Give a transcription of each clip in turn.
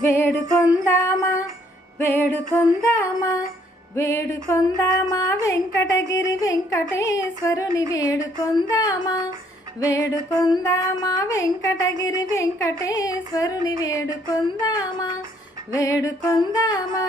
వేడుకొందామా వేడుకొందామా వేడుకొందామా వెంకటగిరి వెంకటేశ్వరుని వేడుకొందామా వేడుకొందామా వెంకటగిరి వెంకటేశ్వరుని వేడుకొందామా వేడుకొందామా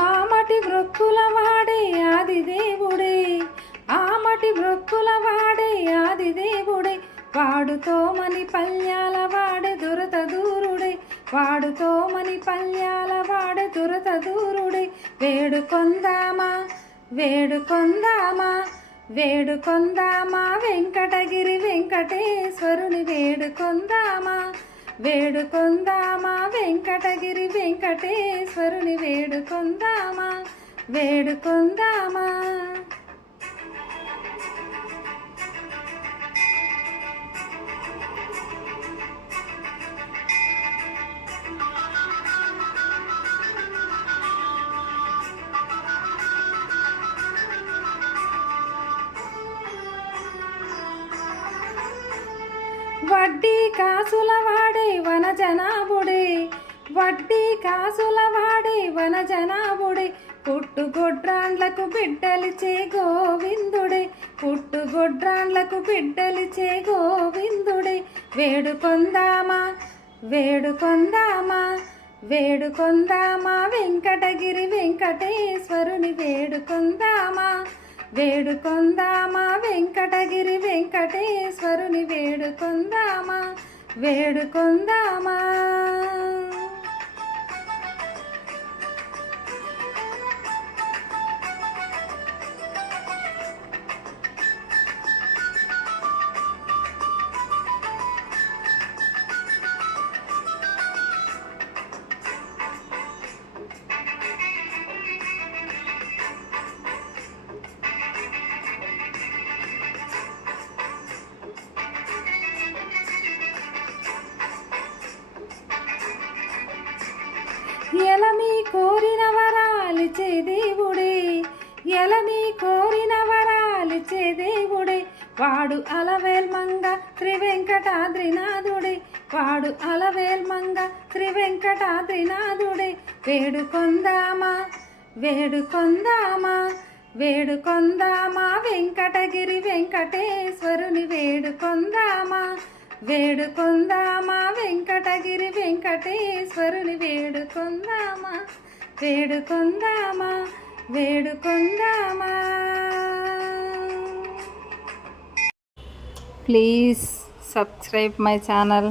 ఆమటి బ్రొక్కుల వాడే ఆదిదేవుడే ఆమటి బ్రొక్కుల వాడే ఆదిదేవుడే వాడుతోమని పల్యాల వాడే దురత దూరుడే వాడుతోమని పల్యాల వాడే దురత దూరుడే వేడుకొందామా వేడుకొందామా వేడుకొందామా వెంకటగిరి వెంకటేశ్వరుని వేడుకొందామా వేడుకొందామా వెంకటగిరి వెంకటేశ్వరుని వేడుకొందామా వేడుకొందామా వడ్డీ కాసుల వాడే వనజనాభుడే వడ్డీ కాసుల వాడే వనజనాభుడే పుట్టుగొడ్రాండ్లకు బిడ్డలిచే గోవిందుడే పుట్టుగొడ్రాండ్లకు బిడ్డలిచే గోవిందుడే వేడుకొందామా వేడుకొందామా వేడుకొందామా వెంకటగిరి వెంకటేశ్వరుని వేడుకొందామా వేడుకొందామా వెంకటగిరి వెంకటేశ్వరుని వేడుకొందామా వేడుకొందామా ఎలమి కోరిన వరాలిచే దేవుడే ఎలమి కోరిన వరాలిచే దేవుడే వాడు అలవేల్మంగ శ్రీ వెంకటాద్రినాథుడే వాడు అలవేల్మంగ శ్రీ వెంకటాద్రినాథుడే వేడుకొందామా వేడుకొందామా వేడుకొందామా వెంకటగిరి వెంకటేశ్వరుని వేడుకొందామా వేడుకొందామా వెంకటగిరి వెంకటేశ్వరుని వేడుకొందామా వేడుకొందామా వేడుకొందామా. Please subscribe my channel.